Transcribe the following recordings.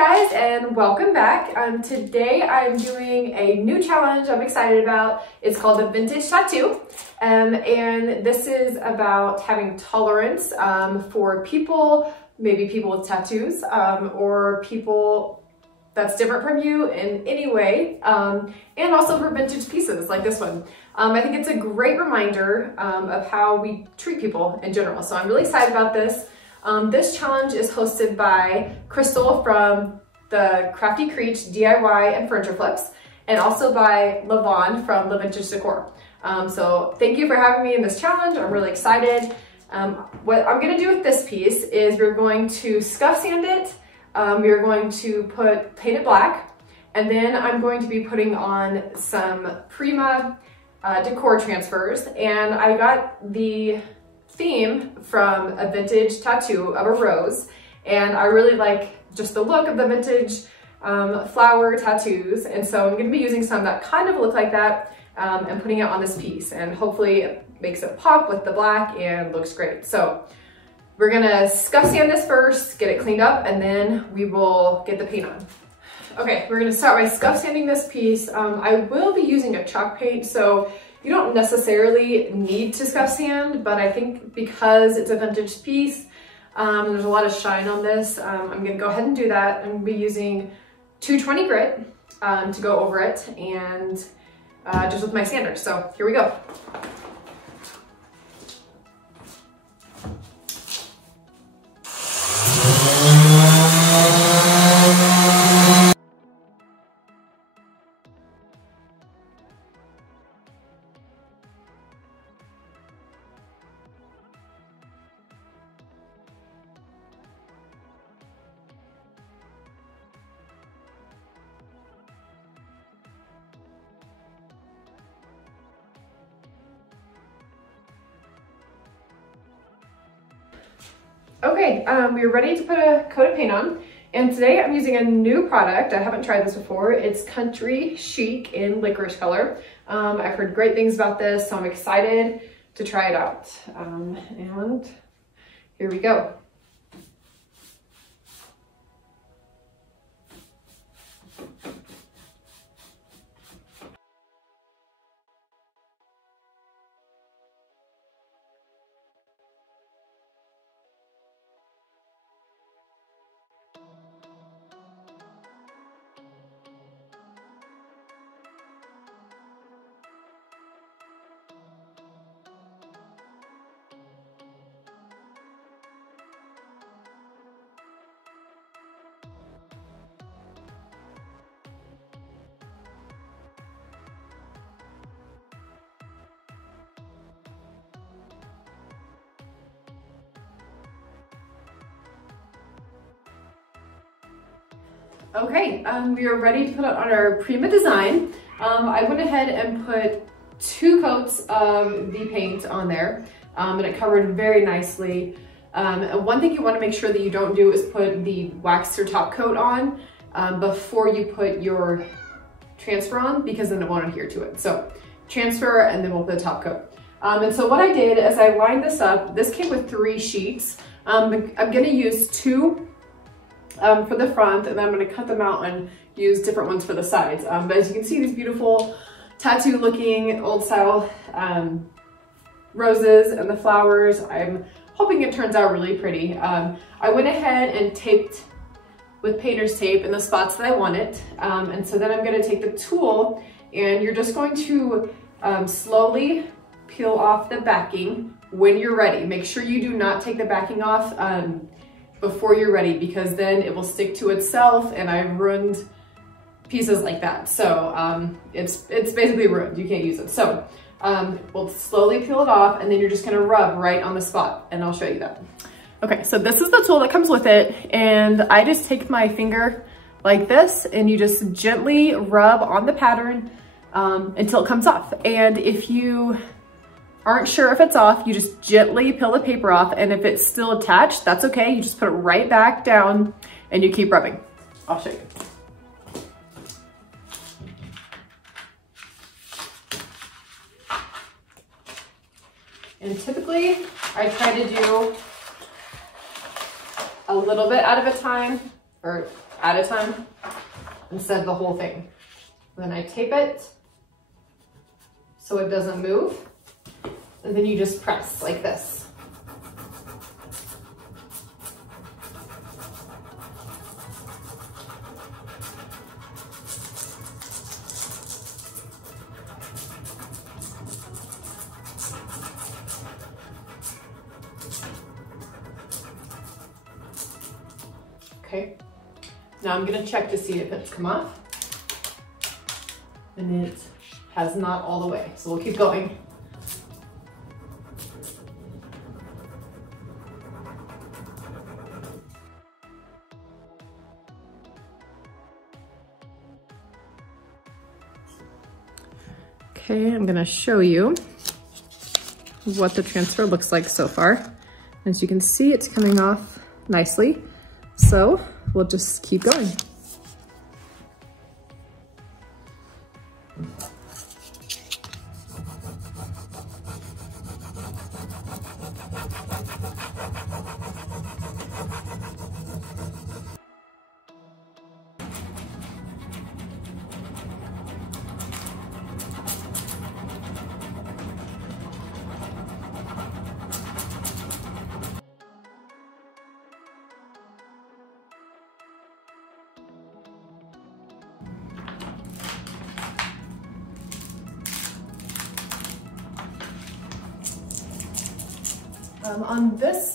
guys, and welcome back. Today I'm doing a new challenge I'm excited about. It's called the Vintage Tattoo, and this is about having tolerance for people, maybe people with tattoos, or people that's different from you in any way, and also for vintage pieces like this one. I think it's a great reminder of how we treat people in general, so I'm really excited about this. This challenge is hosted by Crystal from the Crafty Creech DIY and Furniture Flips, and also by Lavon from The Vintage Decor. So thank you for having me in this challenge. I'm really excited. What I'm going to do with this piece is we're going to scuff sand it, we're going to paint it black, and then I'm going to be putting on some Prima decor transfers, and I got the theme from a vintage tattoo of a rose, and I really like just the look of the vintage flower tattoos, and so I'm going to be using some that kind of look like that and putting it on this piece, and hopefully it makes it pop with the black and looks great. So we're gonna scuff sand this first, get it cleaned up, and then we will get the paint on. Okay, we're gonna start by scuff sanding this piece. I will be using a chalk paint, so you don't necessarily need to scuff sand, but I think because it's a vintage piece, there's a lot of shine on this. I'm gonna go ahead and do that. I'm gonna be using 220 grit to go over it, and just with my sander. So here we go. Okay, we're ready to put a coat of paint on, and today I'm using a new product. I haven't tried this before. It's Country Chic in licorice color. I've heard great things about this, so I'm excited to try it out. And here we go. Okay, we are ready to put it on our Prima design. I went ahead and put 2 coats of the paint on there, and it covered very nicely. One thing you want to make sure that you don't do is put the wax or top coat on before you put your transfer on, because then it won't adhere to it. So transfer, and then we'll put the top coat. And so what I did is I lined this up. This came with 3 sheets. I'm going to use 2 for the front, and then I'm going to cut them out and use different ones for the sides. But as you can see, these beautiful tattoo looking old style roses and the flowers, I'm hoping it turns out really pretty. I went ahead and taped with painter's tape in the spots that I want it. And so then I'm going to take the tool, and you're just going to slowly peel off the backing when you're ready. Make sure you do not take the backing off before you're ready, because then it will stick to itself, and I've ruined pieces like that. So it's basically ruined, you can't use it. So we'll slowly peel it off, and then you're just gonna rub right on the spot, and I'll show you that. Okay, so this is the tool that comes with it, and I just take my finger like this, and you just gently rub on the pattern until it comes off. And if you aren't sure if it's off, you just gently peel the paper off, and if it's still attached, that's okay. You just put it right back down and you keep rubbing. I'll show you. And typically I try to do a little bit out of a time, or at a time instead of the whole thing. And then I tape it so it doesn't move. And then you just press like this. Okay, now I'm gonna check to see if it's come off. And it has not all the way, so we'll keep going. Okay, I'm gonna show you what the transfer looks like so far. As you can see, it's coming off nicely. So we'll just keep going.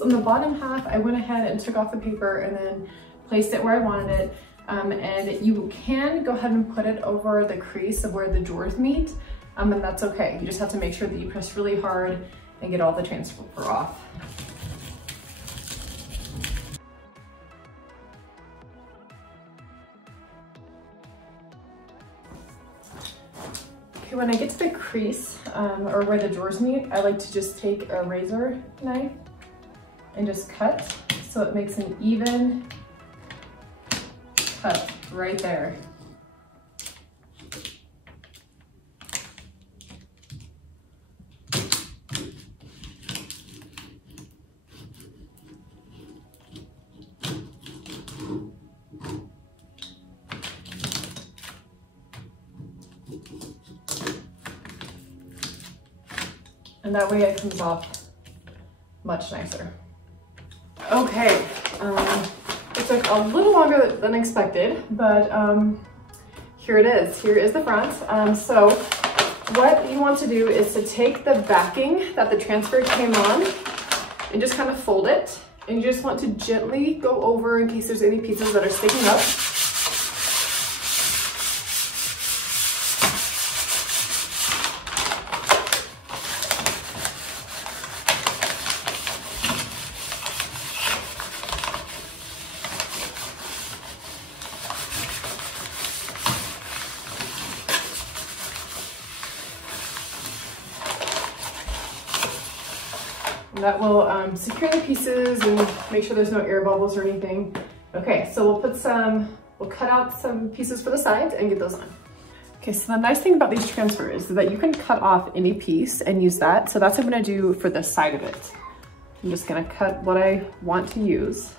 On the bottom half, I went ahead and took off the paper and then placed it where I wanted it. And you can go ahead and put it over the crease of where the drawers meet, and that's okay. You just have to make sure that you press really hard and get all the transfer off. Okay, when I get to the crease or where the drawers meet, I like to just take a razor knife and just cut so it makes an even cut right there. And that way it comes off much nicer. Okay, it took a little longer than expected, but here it is. Here is the front. So what you want to do is to take the backing that the transfer came on and just kind of fold it. And you just want to gently go over in case there's any pieces that are sticking up. That will secure the pieces and make sure there's no air bubbles or anything. Okay, so we'll cut out some pieces for the sides and get those on. Okay, so the nice thing about these transfers is that you can cut off any piece and use that. So that's what I'm gonna do for this side of it. I'm just gonna cut what I want to use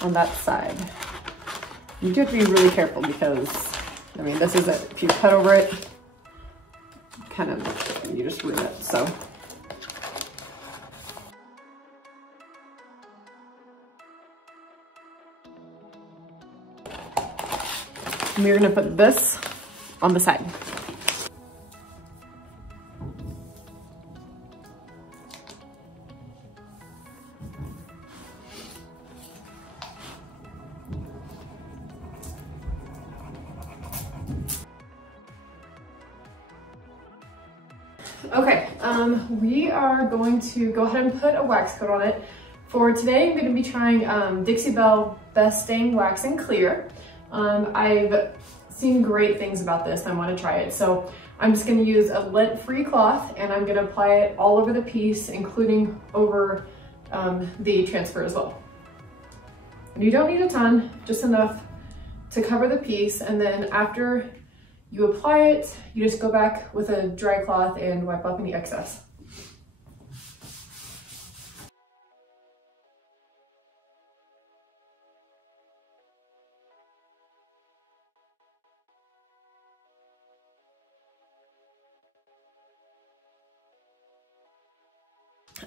on that side. You do have to be really careful because, I mean, this is it. If you cut over it, kind of, you just ruin it, so. And we're gonna put this on the side. Okay, we are going to go ahead and put a wax coat on it. For today, I'm gonna be trying Dixie Belle Best Staying Wax and Clear. I've seen great things about this and I want to try it. So I'm just going to use a lint-free cloth and I'm going to apply it all over the piece, including over the transfer as well. And you don't need a ton, just enough to cover the piece. And then after you apply it, you just go back with a dry cloth and wipe off any excess.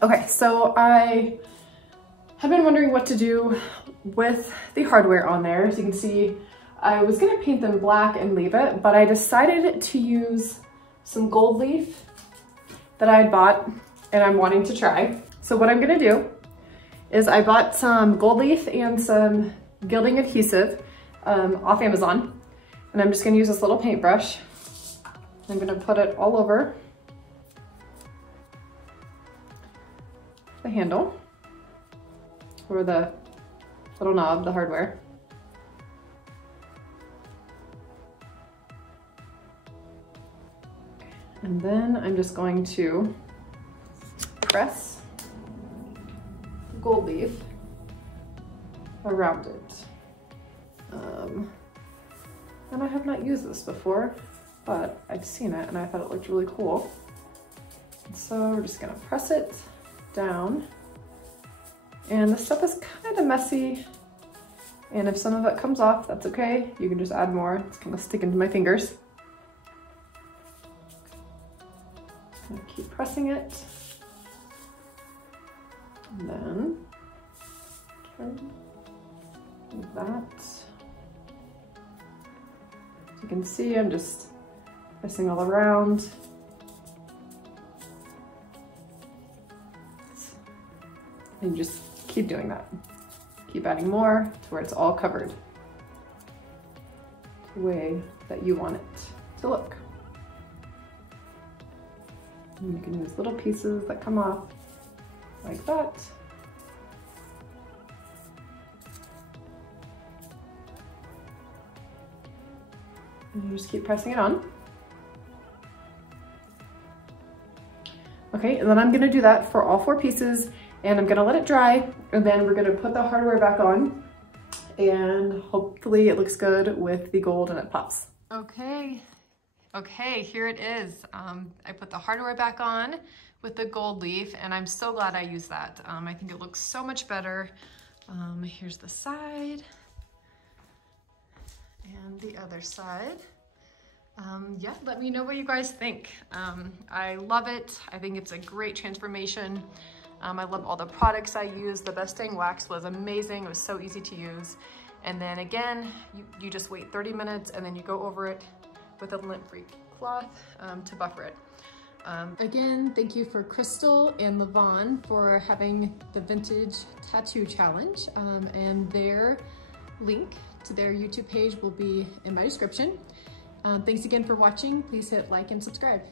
Okay, so I have been wondering what to do with the hardware on there. As you can see, I was gonna paint them black and leave it, but I decided to use some gold leaf that I had bought and I'm wanting to try. So what I'm gonna do is I bought some gold leaf and some gilding adhesive off Amazon. And I'm just gonna use this little paintbrush. I'm gonna put it all over the handle or the little knob, the hardware. And then I'm just going to press the gold leaf around it. And I have not used this before, but I've seen it and I thought it looked really cool. And so we're just gonna press it down. And this stuff is kind of messy. And if some of it comes off, that's okay. You can just add more. It's gonna stick into my fingers. I'm gonna keep pressing it. And then, like that. As you can see, I'm just pressing all around. And just keep doing that. Keep adding more to where it's all covered the way that you want it to look. And you can use little pieces that come off like that. And you just keep pressing it on. Okay, and then I'm gonna do that for all 4 pieces and I'm gonna let it dry and then we're gonna put the hardware back on and hopefully it looks good with the gold and it pops. Okay, here it is. I put the hardware back on with the gold leaf and I'm so glad I used that. I think it looks so much better. Here's the side and the other side. Yeah, let me know what you guys think. I love it. I think it's a great transformation. I love all the products I used. The Best Dang Wax was amazing. It was so easy to use. And then again, you just wait 30 minutes and then you go over it with a lint-free cloth to buffer it. Again, thank you for Crystal and Levon for having the Vintage Tattoo Challenge. And their link to their YouTube page will be in my description. Thanks again for watching. Please hit like and subscribe.